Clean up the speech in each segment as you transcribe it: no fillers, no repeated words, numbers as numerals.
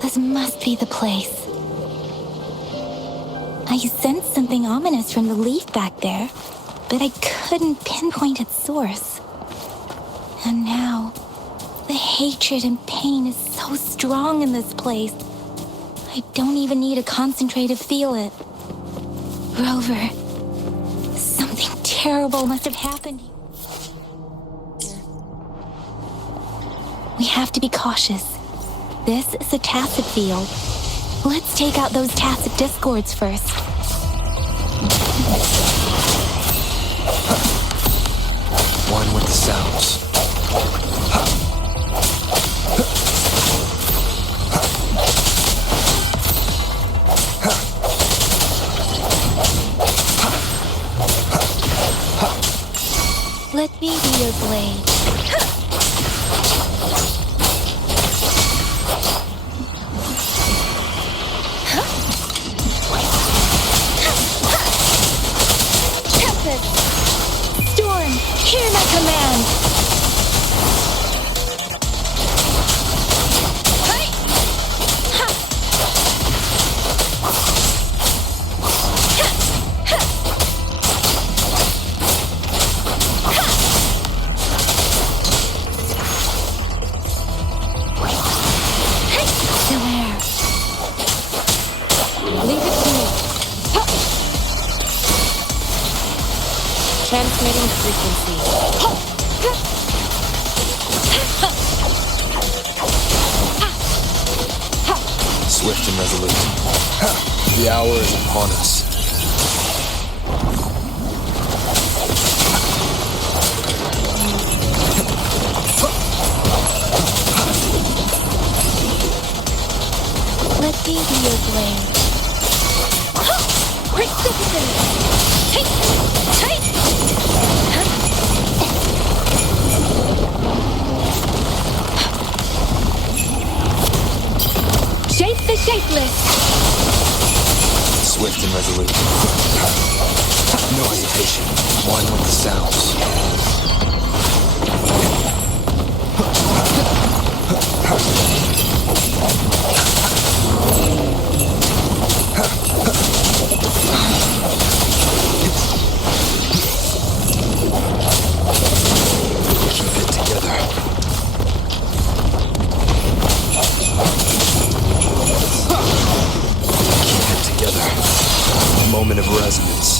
This must be the place. I sensed something ominous from the leaf back there, but I couldn't pinpoint its source. And now, the hatred and pain is so strong in this place. I don't even need to concentrate to feel it. Rover, something terrible must have happened here. We have to be cautious. This is a tacit field. Let's take out those tacit discords first. One with the sounds. Let me be your blade. Storm, hear my command! Transmitting frequency. Swift and resolute. The hour is upon us. Let me be your blade. Precipitate! Take! Shape the shapeless! Swift and resolute. No hesitation. One with the sounds. Keep it together. Keep it together. A moment of resonance.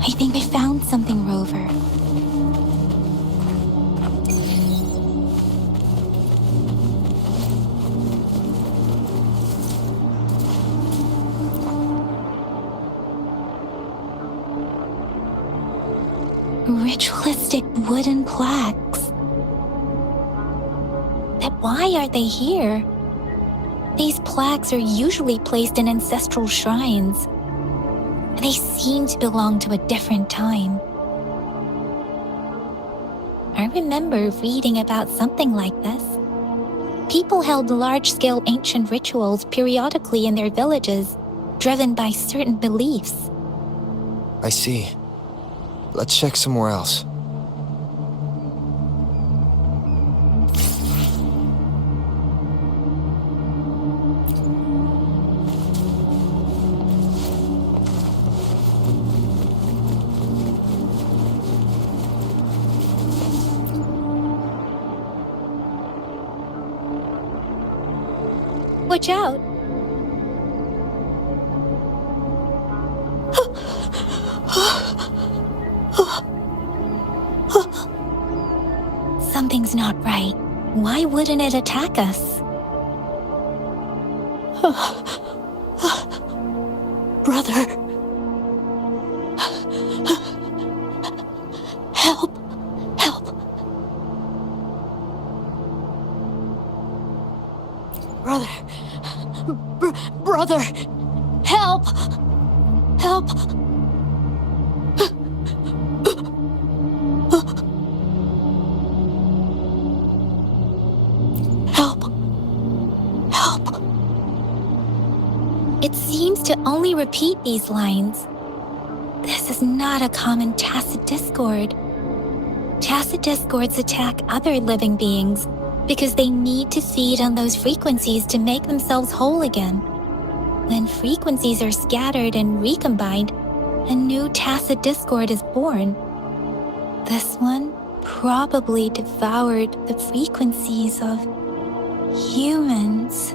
I think I found something, Rover. Ritualistic wooden plaques. But why are they here? These plaques are usually placed in ancestral shrines. They seem to belong to a different time. I remember reading about something like this. People held large-scale ancient rituals periodically in their villages, driven by certain beliefs. I see. Let's check somewhere else. Watch out! Something's not right. Why wouldn't it attack us? Brother. Help. Help. Brother. Brother. Help. Help. Help. Help. It seems to only repeat these lines. This is not a common tacit discord. Tacit discords attack other living beings because they need to feed on those frequencies to make themselves whole again. When frequencies are scattered and recombined, a new tacit discord is born. This one probably devoured the frequencies of humans,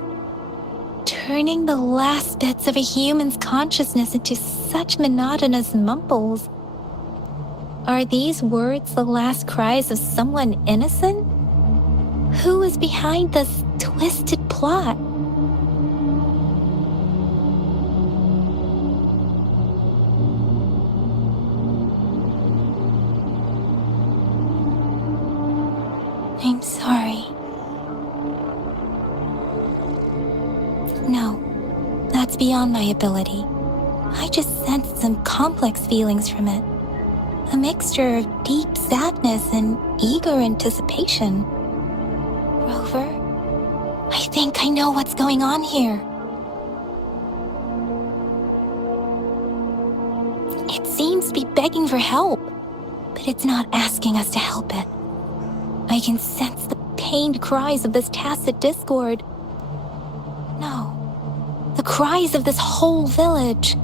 turning the last bits of a human's consciousness into such monotonous mumbles. Are these words the last cries of someone innocent? Who is behind this twisted plot? I'm sorry. No, that's beyond my ability. I just sensed some complex feelings from it. A mixture of deep sadness and eager anticipation. Rover, I think I know what's going on here. It seems to be begging for help, but it's not asking us to help it. I can sense the pained cries of this tacit discord. No, the cries of this whole village.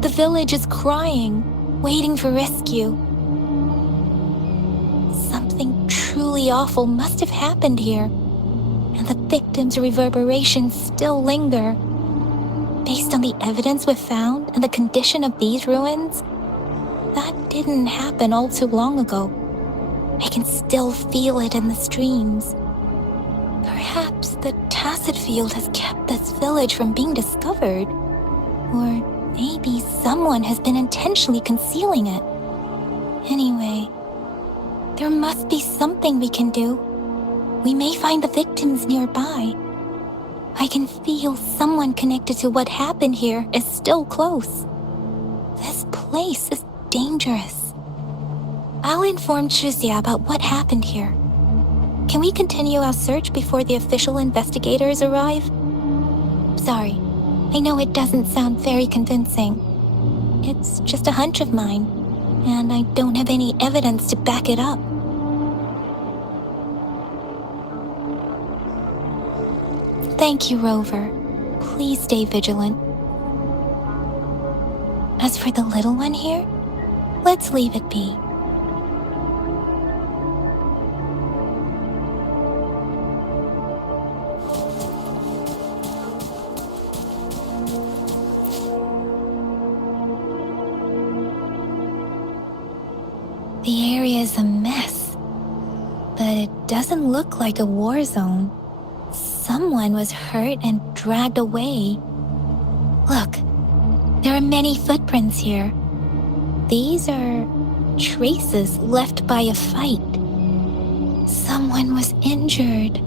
The village is crying, waiting for rescue. Something truly awful must have happened here, and the victims' reverberations still linger. Based on the evidence we've found and the condition of these ruins, that didn't happen all too long ago. I can still feel it in the streams. Perhaps the tacit field has kept this village from being discovered. Or maybe someone has been intentionally concealing it. Anyway, there must be something we can do. We may find the victims nearby. I can feel someone connected to what happened here is still close. This place is dangerous. I'll inform Shuzia about what happened here. Can we continue our search before the official investigators arrive? Sorry, I know it doesn't sound very convincing. It's just a hunch of mine, and I don't have any evidence to back it up. Thank you, Rover. Please stay vigilant. As for the little one here, let's leave it be. The area is a mess, but it doesn't look like a war zone. Someone was hurt and dragged away. Look, there are many footprints here. These are traces left by a fight. Someone was injured.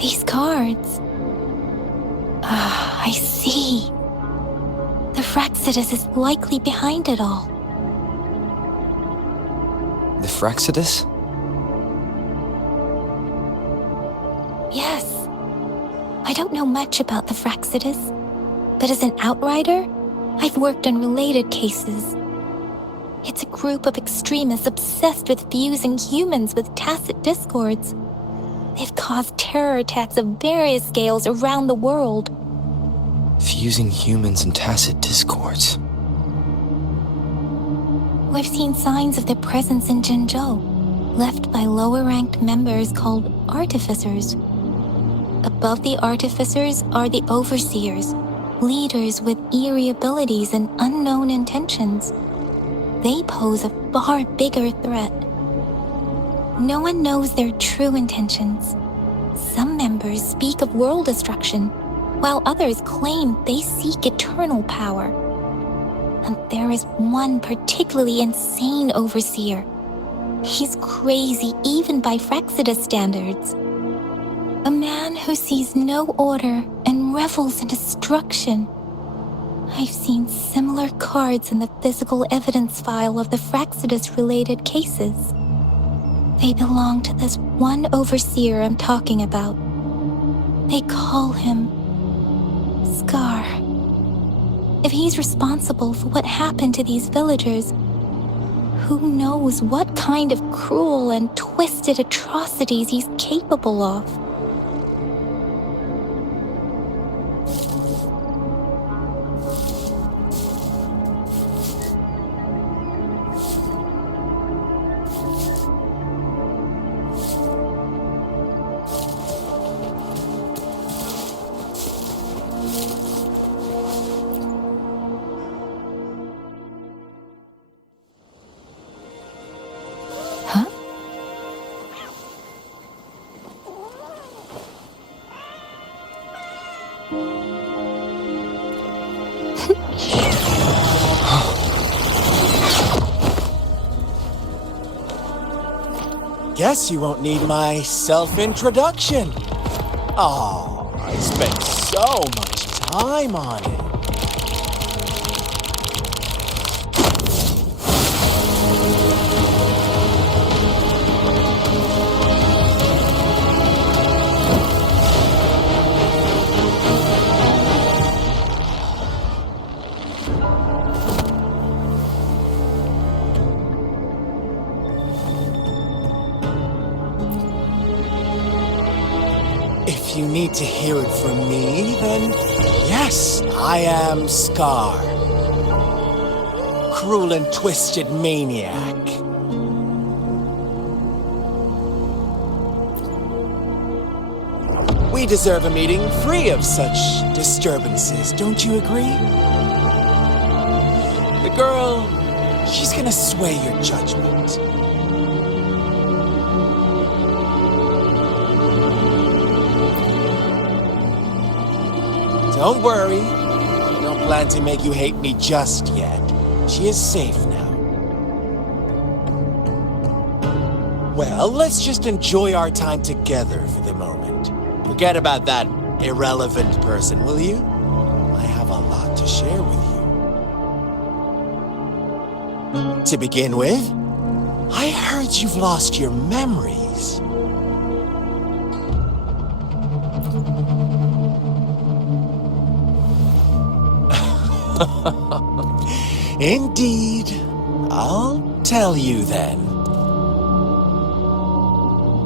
These cards. I see. The Fraxidus is likely behind it all. The Fraxidus? Yes. I don't know much about the Fraxidus, but as an outrider, I've worked on related cases. It's a group of extremists obsessed with fusing humans with tacit discords. They've caused terror attacks of various scales around the world. Fusing humans and tacit discords. We've seen signs of their presence in Jinzhou, left by lower-ranked members called artificers. Above the artificers are the overseers, leaders with eerie abilities and unknown intentions. They pose a far bigger threat. No one knows their true intentions. Some members speak of world destruction, while others claim they seek eternal power. And there is one particularly insane overseer. He's crazy even by Frexidus standards. A man who sees no order and revels in destruction. I've seen similar cards in the physical evidence file of the Frexidus-related cases. They belong to this one overseer I'm talking about. They call him Scar. If he's responsible for what happened to these villagers, who knows what kind of cruel and twisted atrocities he's capable of? Huh? Guess you won't need my self-introduction. Oh, I spent so much time on it. If you need to hear it from me, then yes, I am Scar. Cruel and twisted maniac. We deserve a meeting free of such disturbances, don't you agree? The girl, she's gonna sway your judgment. Don't worry, I don't plan to make you hate me just yet. She is safe now. Well, let's just enjoy our time together for the moment. Forget about that irrelevant person, will you? I have a lot to share with you. To begin with, I heard you've lost your memories. Indeed. I'll tell you then.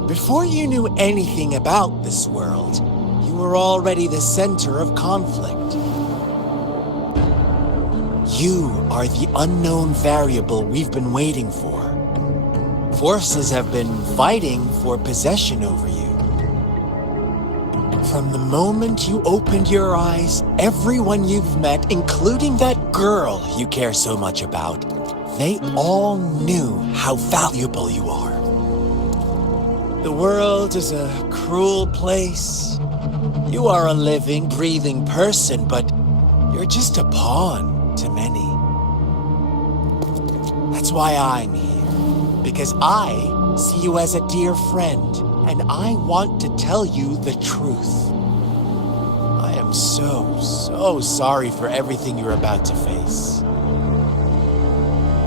Before you knew anything about this world, you were already the center of conflict. You are the unknown variable we've been waiting for. Forces have been fighting for possession over you. From the moment you opened your eyes, everyone you've met, including that girl you care so much about, they all knew how valuable you are. The world is a cruel place. You are a living, breathing person, but you're just a pawn to many. That's why I'm here, because I see you as a dear friend, and I want to tell you the truth. I am so sorry for everything you're about to face.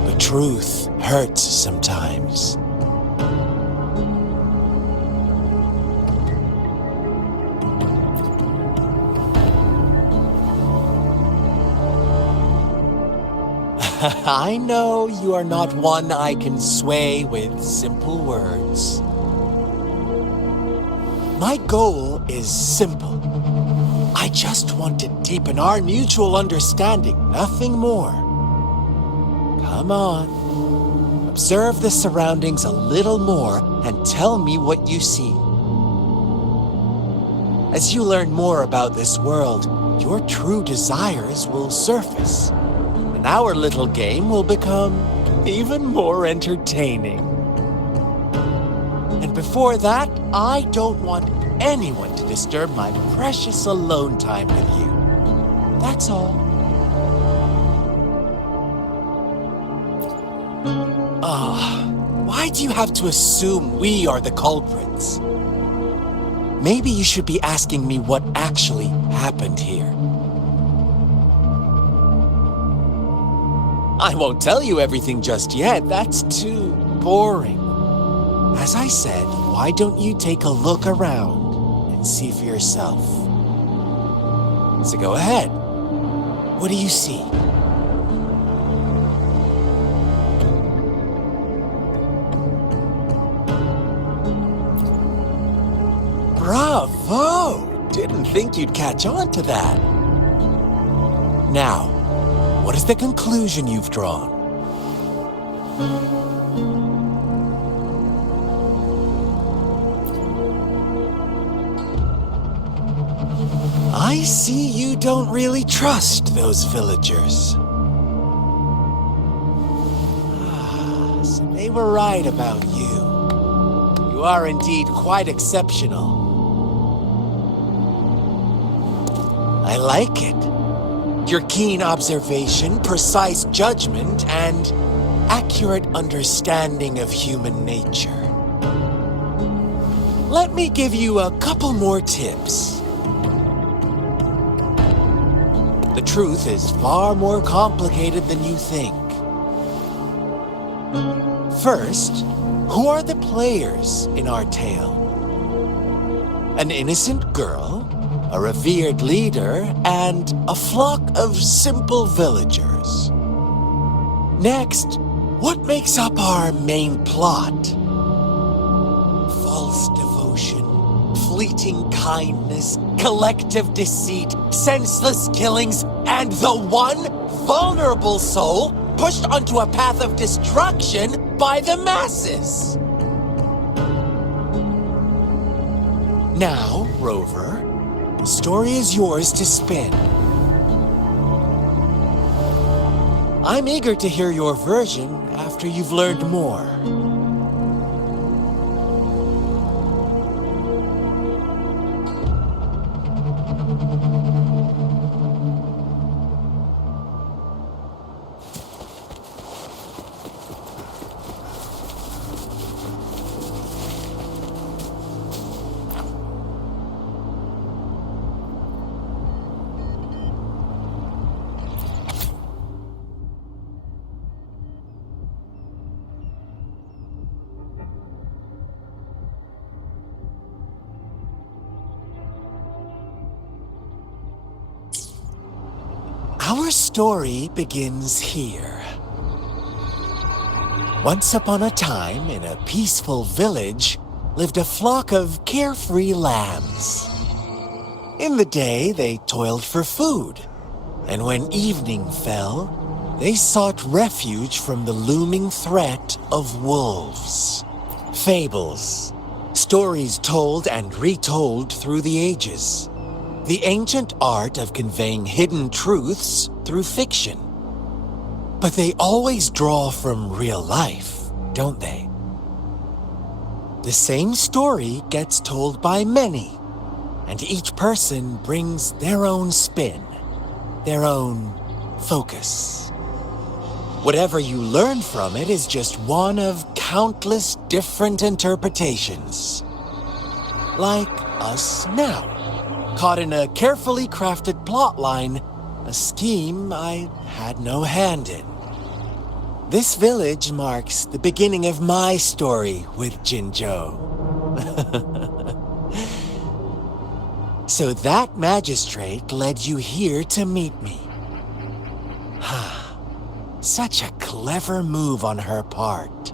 The truth hurts sometimes. I know you are not one I can sway with simple words. My goal is simple. I just want to deepen our mutual understanding, nothing more. Come on. observe the surroundings a little more and tell me what you see. As you learn more about this world, your true desires will surface, and our little game will become even more entertaining. And before that, I don't want anyone to disturb my precious alone time with you. That's all. Why do you have to assume we are the culprits? Maybe you should be asking me what actually happened here. I won't tell you everything just yet. That's too boring. As I said, why don't you take a look around and see for yourself? So go ahead. What do you see? Bravo! Didn't think you'd catch on to that. Now, what is the conclusion you've drawn? I see you don't really trust those villagers. So they were right about you. You are indeed quite exceptional. I like it. Your keen observation, precise judgment, and accurate understanding of human nature. Let me give you a couple more tips. The truth is far more complicated than you think. First, who are the players in our tale? An innocent girl, a revered leader, and a flock of simple villagers. Next, what makes up our main plot? False devotion, fleeting kindness, collective deceit, senseless killings, and the one vulnerable soul pushed onto a path of destruction by the masses. Now, Rover, the story is yours to spin. I'm eager to hear your version after you've learned more. Our story begins here. Once upon a time, in a peaceful village, lived a flock of carefree lambs. In the day, they toiled for food, and when evening fell, they sought refuge from the looming threat of wolves. Fables, stories told and retold through the ages. The ancient art of conveying hidden truths through fiction. But they always draw from real life, don't they? The same story gets told by many, and each person brings their own spin, their own focus. Whatever you learn from it is just one of countless different interpretations. Like us now. Caught in a carefully crafted plotline, a scheme I had no hand in. This village marks the beginning of my story with Jinzhou. So that magistrate led you here to meet me. Such a clever move on her part.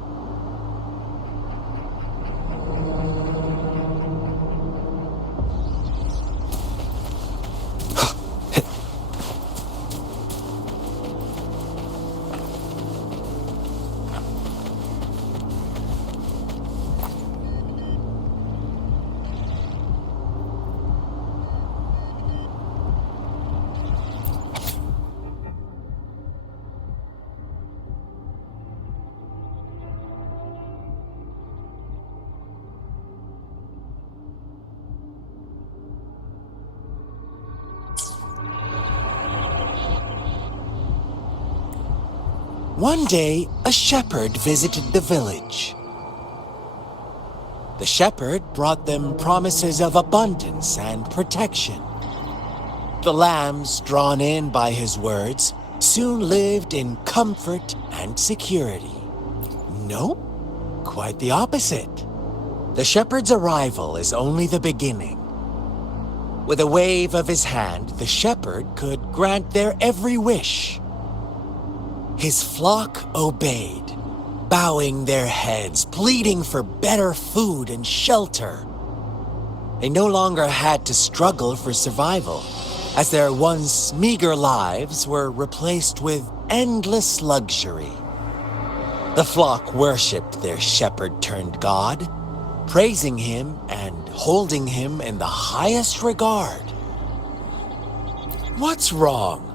One day, a shepherd visited the village. The shepherd brought them promises of abundance and protection. The lambs, drawn in by his words, soon lived in comfort and security. No, quite the opposite. The shepherd's arrival is only the beginning. With a wave of his hand, the shepherd could grant their every wish. His flock obeyed, bowing their heads, pleading for better food and shelter. They no longer had to struggle for survival, as their once meager lives were replaced with endless luxury. The flock worshipped their shepherd-turned-god, praising him and holding him in the highest regard. What's wrong?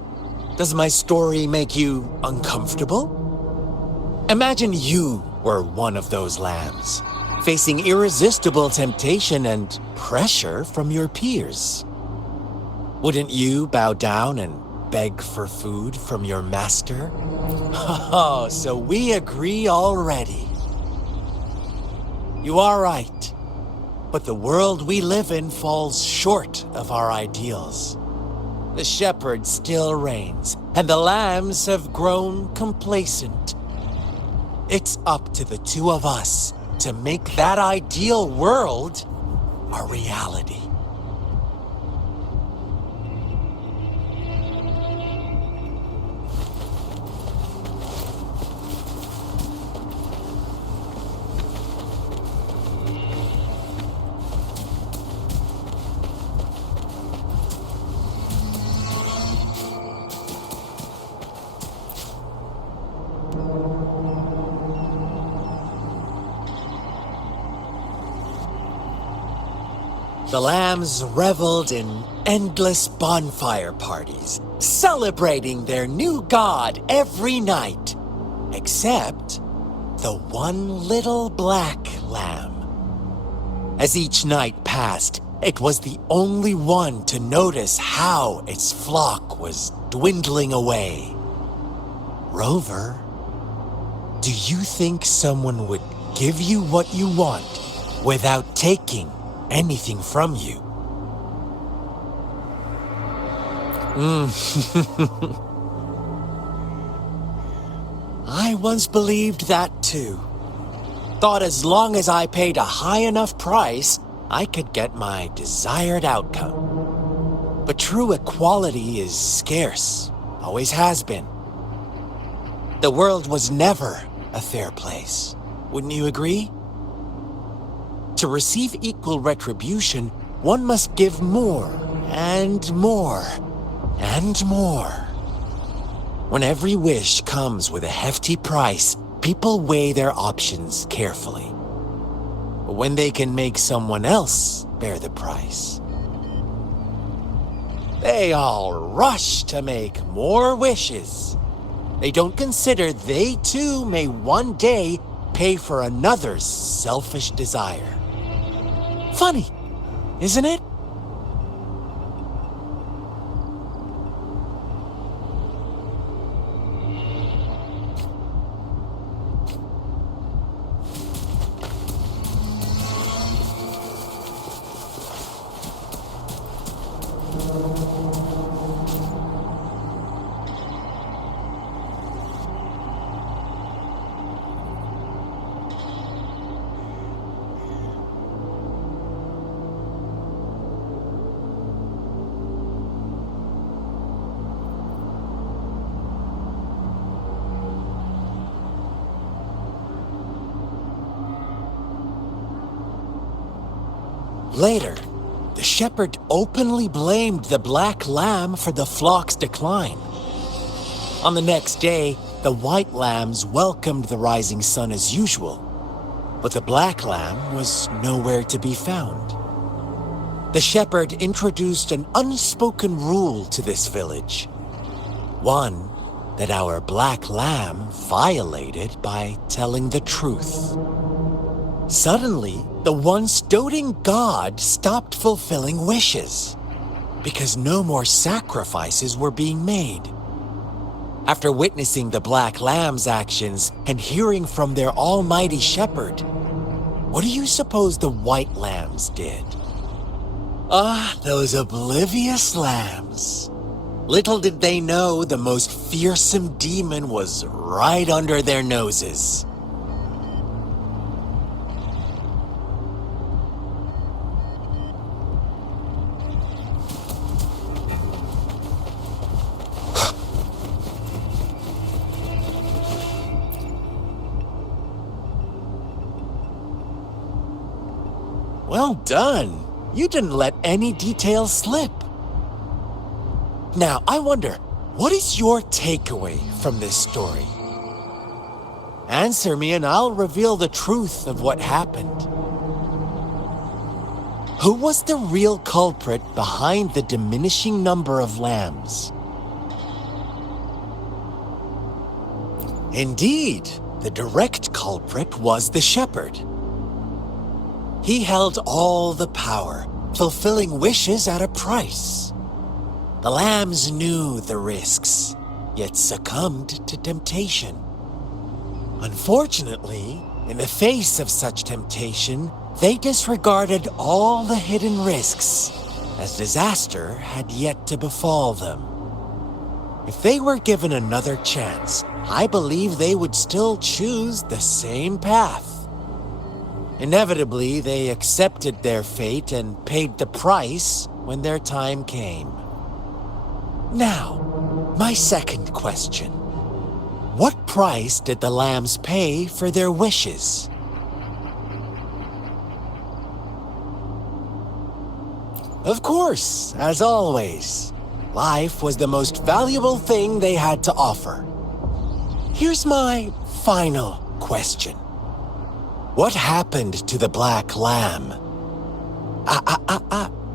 Does my story make you uncomfortable? Imagine you were one of those lambs, facing irresistible temptation and pressure from your peers. Wouldn't you bow down and beg for food from your master? Oh, so we agree already. You are right, but the world we live in falls short of our ideals. The shepherd still reigns, and the lambs have grown complacent. It's up to the two of us to make that ideal world a reality. The lambs reveled in endless bonfire parties, celebrating their new god every night, except the one little black lamb. As each night passed, it was the only one to notice how its flock was dwindling away. Rover, do you think someone would give you what you want without taking anything from you? I once believed that too. Thought as long as I paid a high enough price, I could get my desired outcome. But true equality is scarce, always has been. The world was never a fair place. Wouldn't you agree? To receive equal retribution, one must give more, and more, and more. When every wish comes with a hefty price, people weigh their options carefully. But when they can make someone else bear the price, they all rush to make more wishes. They don't consider they too may one day pay for another's selfish desire. Funny, isn't it? Later, the shepherd openly blamed the black lamb for the flock's decline. On the next day, the white lambs welcomed the rising sun as usual, but the black lamb was nowhere to be found. The shepherd introduced an unspoken rule to this village, one that our black lamb violated by telling the truth. Suddenly, the once doting god stopped fulfilling wishes because no more sacrifices were being made. After witnessing the Black Lamb's actions and hearing from their almighty shepherd, what do you suppose the White Lambs did? Ah, those oblivious lambs. Little did they know the most fearsome demon was right under their noses. Well done. You didn't let any details slip. Now, I wonder, what is your takeaway from this story? Answer me and I'll reveal the truth of what happened. Who was the real culprit behind the diminishing number of lambs? Indeed, the direct culprit was the shepherd. He held all the power, fulfilling wishes at a price. The lambs knew the risks, yet succumbed to temptation. Unfortunately, in the face of such temptation, they disregarded all the hidden risks, as disaster had yet to befall them. If they were given another chance, I believe they would still choose the same path. Inevitably, they accepted their fate and paid the price when their time came. Now, my second question. What price did the lambs pay for their wishes? Of course, as always, life was the most valuable thing they had to offer. Here's my final question. What happened to the Black Lamb?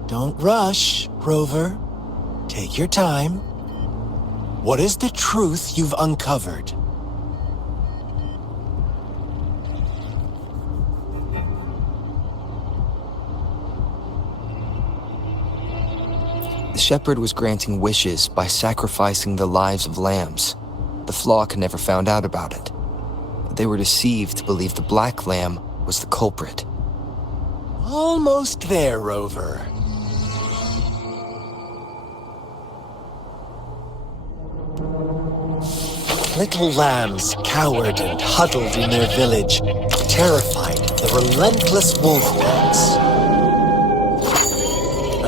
Don't rush, Rover. Take your time. What is the truth you've uncovered? The shepherd was granting wishes by sacrificing the lives of lambs. The flock never found out about it. They were deceived to believe the Black Lamb was the culprit. Almost there, Rover. Little lambs cowered and huddled in their village, terrified of the relentless wolf packs.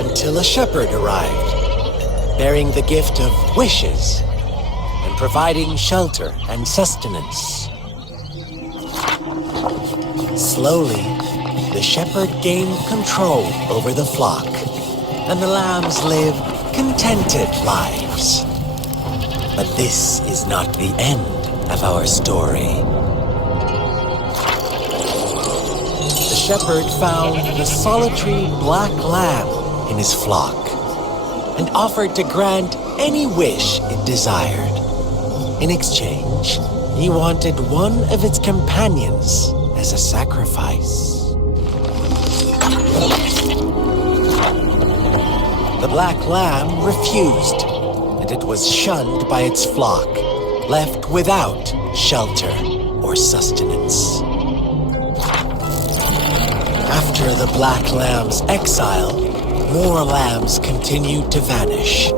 Until a shepherd arrived, bearing the gift of wishes and providing shelter and sustenance. Slowly, the shepherd gained control over the flock, and the lambs lived contented lives. But this is not the end of our story. The shepherd found the solitary black lamb in his flock and offered to grant any wish it desired. In exchange, he wanted one of its companions as a sacrifice. The black lamb refused, and it was shunned by its flock, left without shelter or sustenance. After the black lamb's exile, more lambs continued to vanish.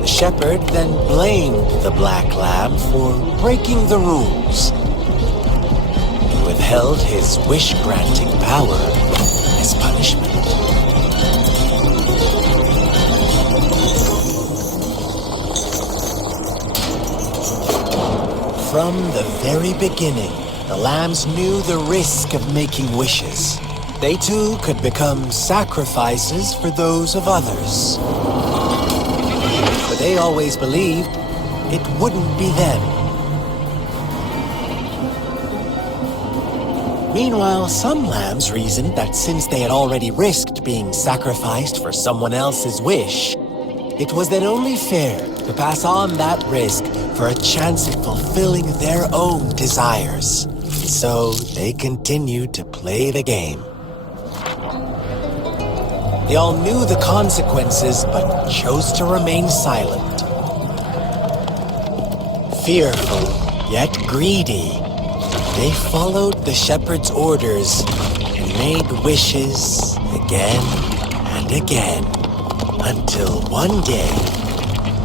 The shepherd then blamed the black lamb for breaking the rules. He withheld his wish-granting power as punishment. From the very beginning, the lambs knew the risk of making wishes. They too could become sacrifices for those of others. But they always believed it wouldn't be them. Meanwhile, some lambs reasoned that since they had already risked being sacrificed for someone else's wish, it was then only fair to pass on that risk for a chance at fulfilling their own desires. So they continued to play the game. They all knew the consequences, but chose to remain silent. Fearful, yet greedy, they followed the shepherd's orders and made wishes again and again, until one day,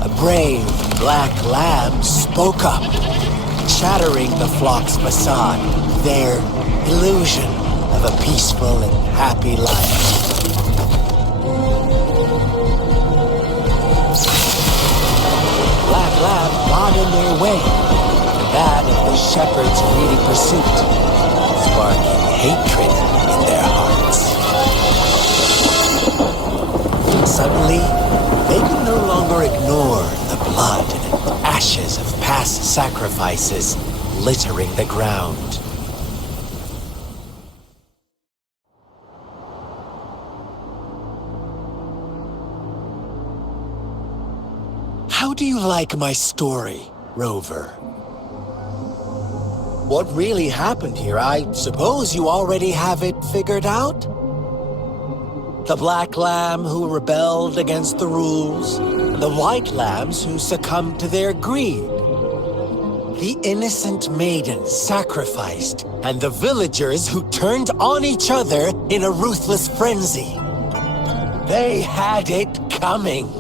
a brave black lamb spoke up, shattering the flock's facade, their illusion of a peaceful and happy life. Black lamb got in their way, that of the shepherd's greedy pursuit, sparking hatred in their hearts. Suddenly, they could no longer ignore the blood and ashes of past sacrifices littering the ground. How do you like my story, Rover? What really happened here? I suppose you already have it figured out? The black lamb who rebelled against the rules, and the white lambs who succumbed to their greed. The innocent maiden sacrificed, and the villagers who turned on each other in a ruthless frenzy. They had it coming.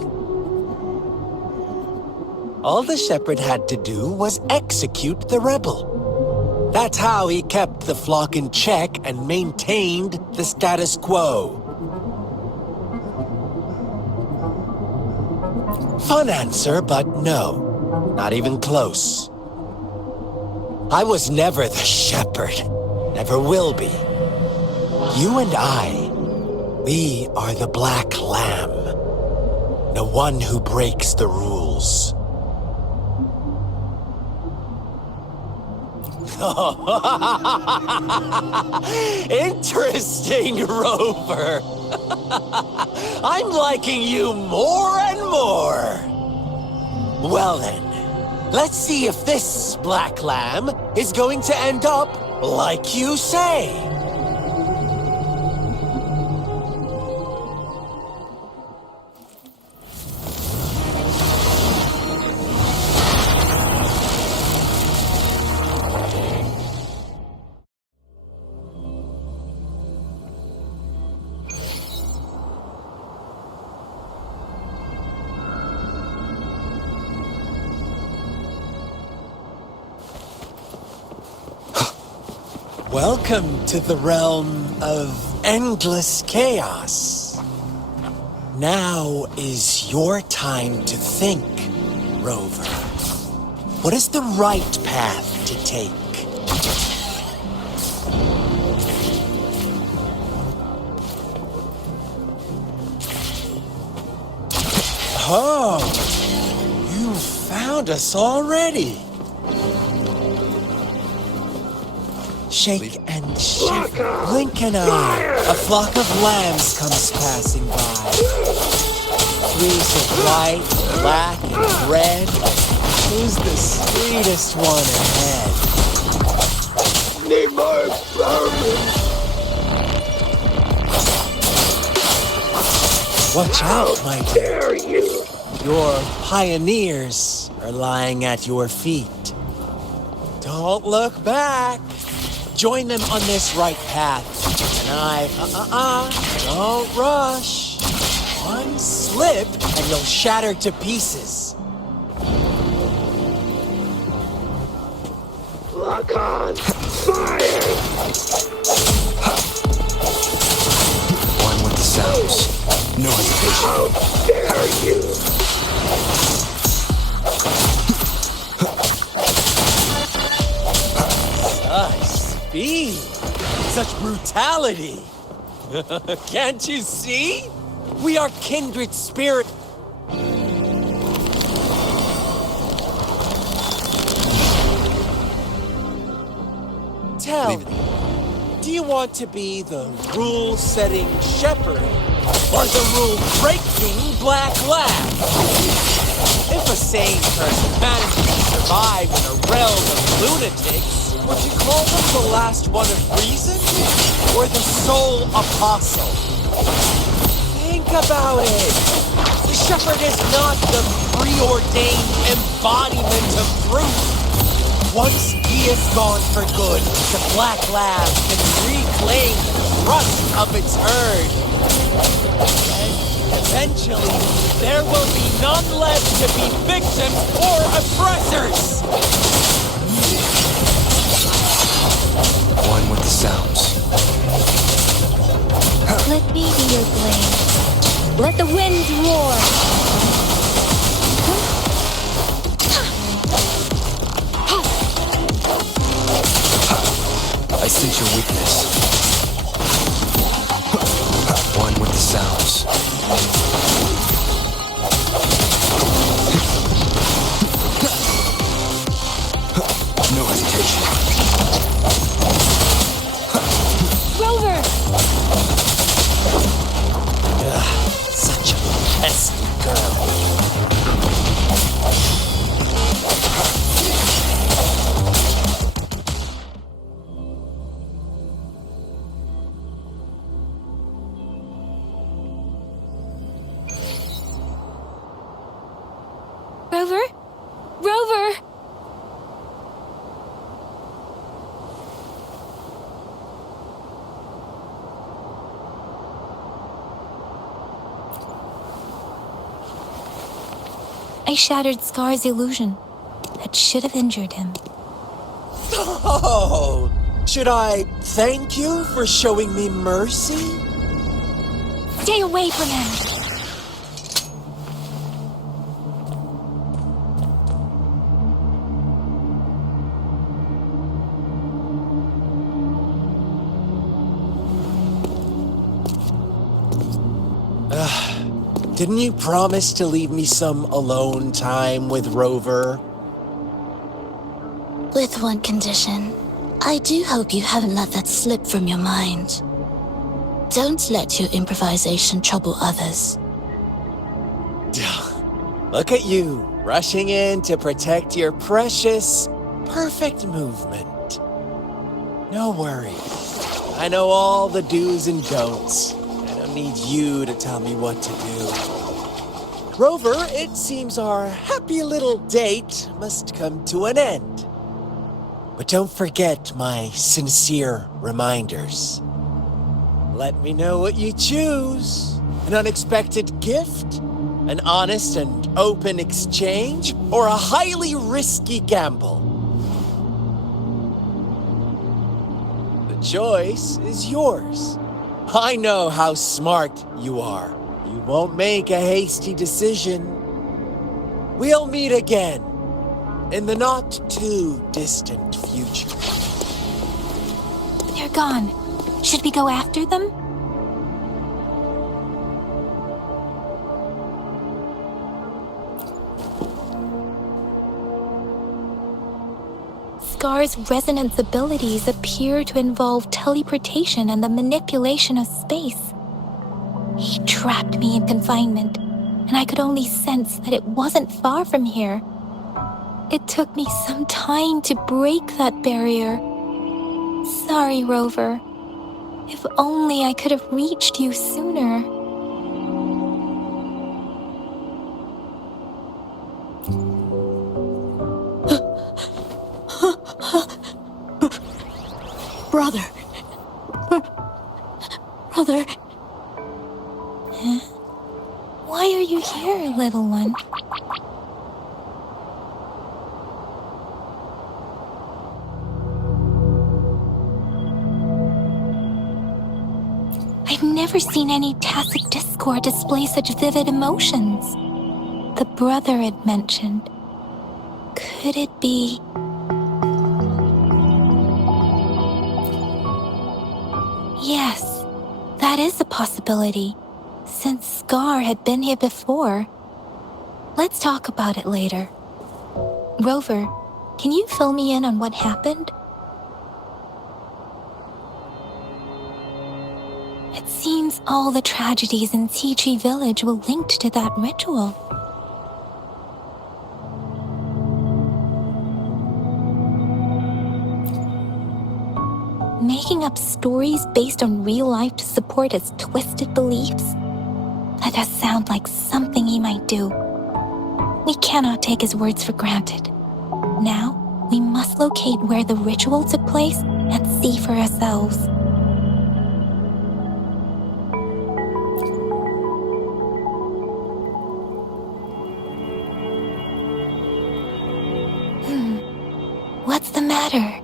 All the shepherd had to do was execute the rebel. That's how he kept the flock in check and maintained the status quo. Fun answer, but no, not even close. I was never the shepherd, never will be. You and I, we are the black lamb, the one who breaks the rules. Interesting, Rover. I'm liking you more and more. Well then, let's see if this black lamb is going to end up like you say. Welcome to the realm of endless chaos. Now is your time to think, Rover. What is the right path to take? Oh, you found us already. Shake and shiver, blink an eye. A flock of lambs comes passing by. Fleece of white, black, and red. Who's the sweetest one ahead? Need more vermin. Watch out, my dear. Your pioneers are lying at your feet. Don't look back. Join them on this right path. And don't rush. One slip and you'll shatter to pieces. Lock on. Fire! One with the sounds. No hesitation. How dare you! Speed! Such brutality! Can't you see? We are kindred spirit. Tell me, do you want to be the rule-setting shepherd or the rule-breaking black lamb? If a sane person manages to survive in a realm of lunatics, would you call them the last one of reason? Or the sole apostle? Think about it. The shepherd is not the preordained embodiment of truth. Once he is gone for good, the Black Lab can reclaim the trust of its herd. And eventually, there will be none left to be victims or oppressors. One with the sounds. Let me be your blade. Let the winds roar. I sense your weakness. One with the sounds. No hesitation. Rover! Such a pesky girl. Rover? Rover! I shattered Scar's illusion. That should have injured him. Oh, should I thank you for showing me mercy? Stay away from him! Didn't you promise to leave me some alone time with Rover? With one condition. I do hope you haven't let that slip from your mind. Don't let your improvisation trouble others. Look at you, rushing in to protect your precious, perfect movement. No worries. I know all the do's and don'ts. I don't need you to tell me what to do. Rover, it seems our happy little date must come to an end. But don't forget my sincere reminders. Let me know what you choose. An unexpected gift? An honest and open exchange? Or a highly risky gamble? The choice is yours. I know how smart you are. You won't make a hasty decision. We'll meet again in the not-too-distant future. They're gone. Should we go after them? Scar's resonance abilities appear to involve teleportation and the manipulation of space. He trapped me in confinement, and I could only sense that it wasn't far from here. It took me some time to break that barrier. Sorry, Rover. If only I could have reached you sooner. Brother. Brother. Huh? Why are you here, little one? I've never seen any tacit discord display such vivid emotions. The brother had mentioned. Could it be... Yes, that is a possibility, since Scar had been here before. Let's talk about it later. Rover, can you fill me in on what happened? It seems all the tragedies in Tea Tree Village were linked to that ritual. Making up stories based on real life to support its twisted beliefs? That does sound like something he might do. We cannot take his words for granted. Now, we must locate where the ritual took place and see for ourselves. What's the matter?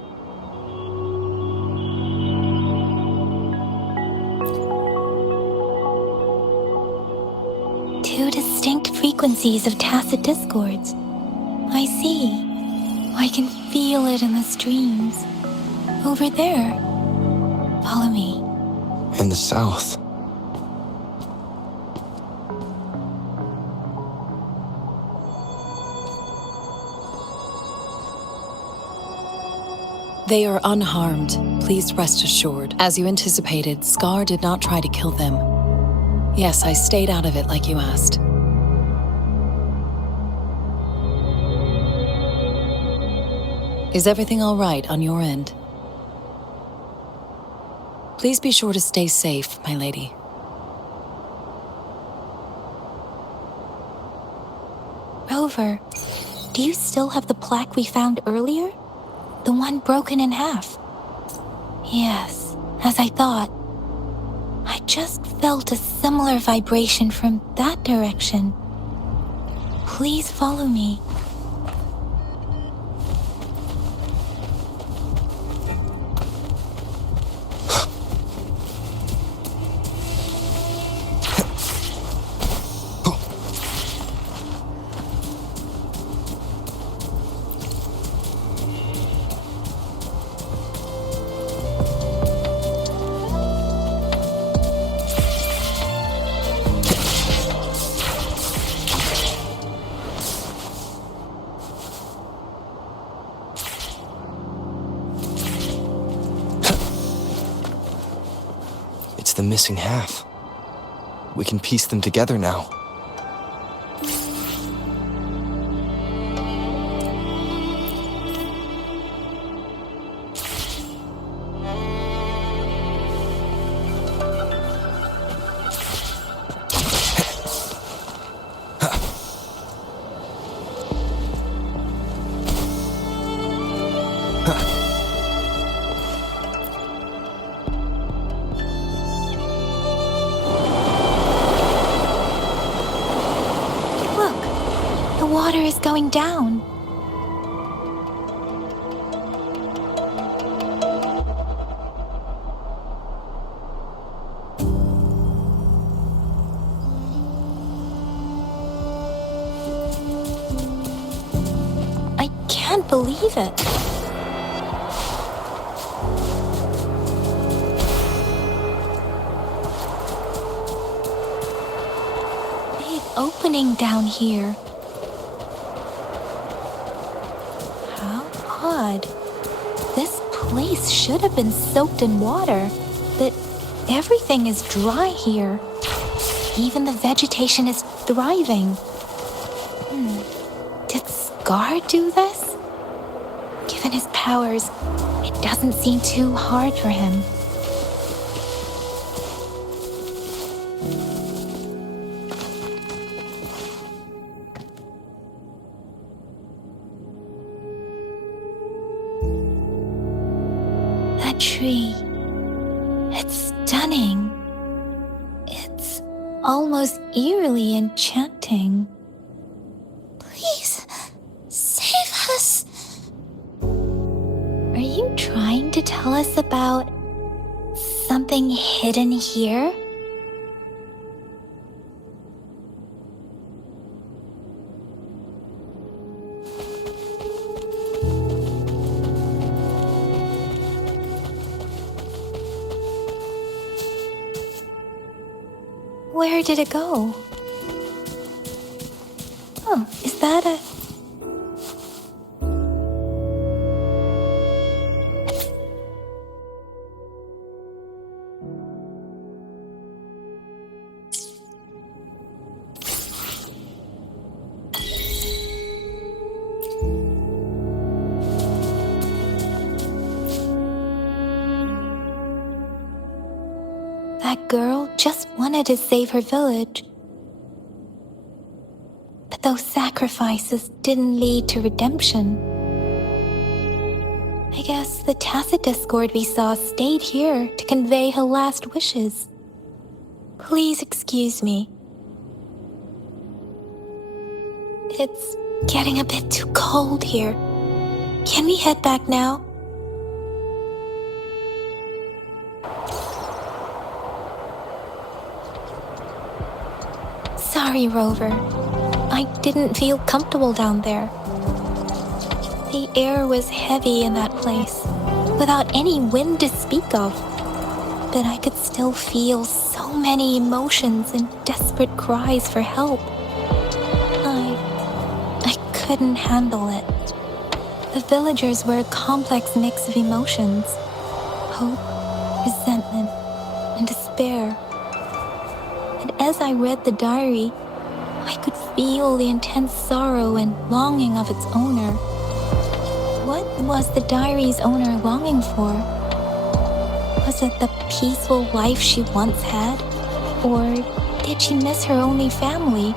Two distinct frequencies of tacit discords. I see. I can feel it in the streams. Over there. Follow me. In the south. They are unharmed, please rest assured. As you anticipated, Scar did not try to kill them. Yes, I stayed out of it like you asked. Is everything all right on your end? Please be sure to stay safe, my lady. Rover, do you still have the plaque we found earlier? The one broken in half? Yes, as I thought. I just felt a similar vibration from that direction. Please follow me. It's the missing half. We can piece them together now. The water is going down. I can't believe it. Big opening down here. Odd. This place should have been soaked in water, but everything is dry here. Even the vegetation is thriving. Did Scar do this? Given his powers, it doesn't seem too hard for him. Tree. It's stunning. It's almost eerily enchanting. Please, save us. Are you trying to tell us about something hidden here? Where did it go? Oh, is that a... That girl just wanted to save her village, those sacrifices didn't lead to redemption. I guess the tacit discord we saw stayed here to convey her last wishes. Please excuse me. It's getting a bit too cold here. Can we head back now? Sorry, Rover. I didn't feel comfortable down there. The air was heavy in that place, without any wind to speak of. But I could still feel so many emotions and desperate cries for help. I couldn't handle it. The villagers were a complex mix of emotions: hope, resentment, and despair. And as I read the diary, I could feel the intense sorrow and longing of its owner. What was the diary's owner longing for? Was it the peaceful life she once had? Or did she miss her only family?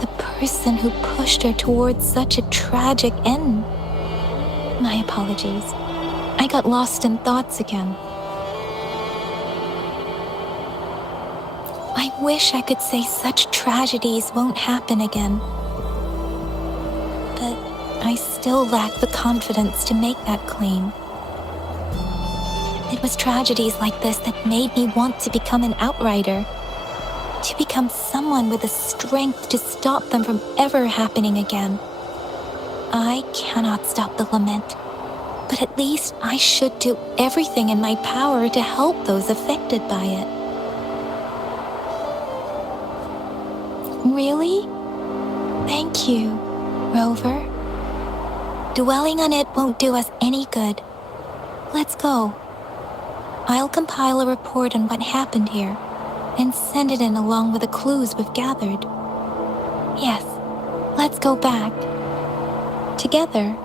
The person who pushed her towards such a tragic end? My apologies. I got lost in thoughts again. I wish I could say such tragedies won't happen again. But I still lack the confidence to make that claim. It was tragedies like this that made me want to become an outrider. To become someone with the strength to stop them from ever happening again. I cannot stop the lament, but at least I should do everything in my power to help those affected by it. Really? Thank you, Rover. Dwelling on it won't do us any good. Let's go. I'll compile a report on what happened here and send it in along with the clues we've gathered. Yes, let's go back. Together,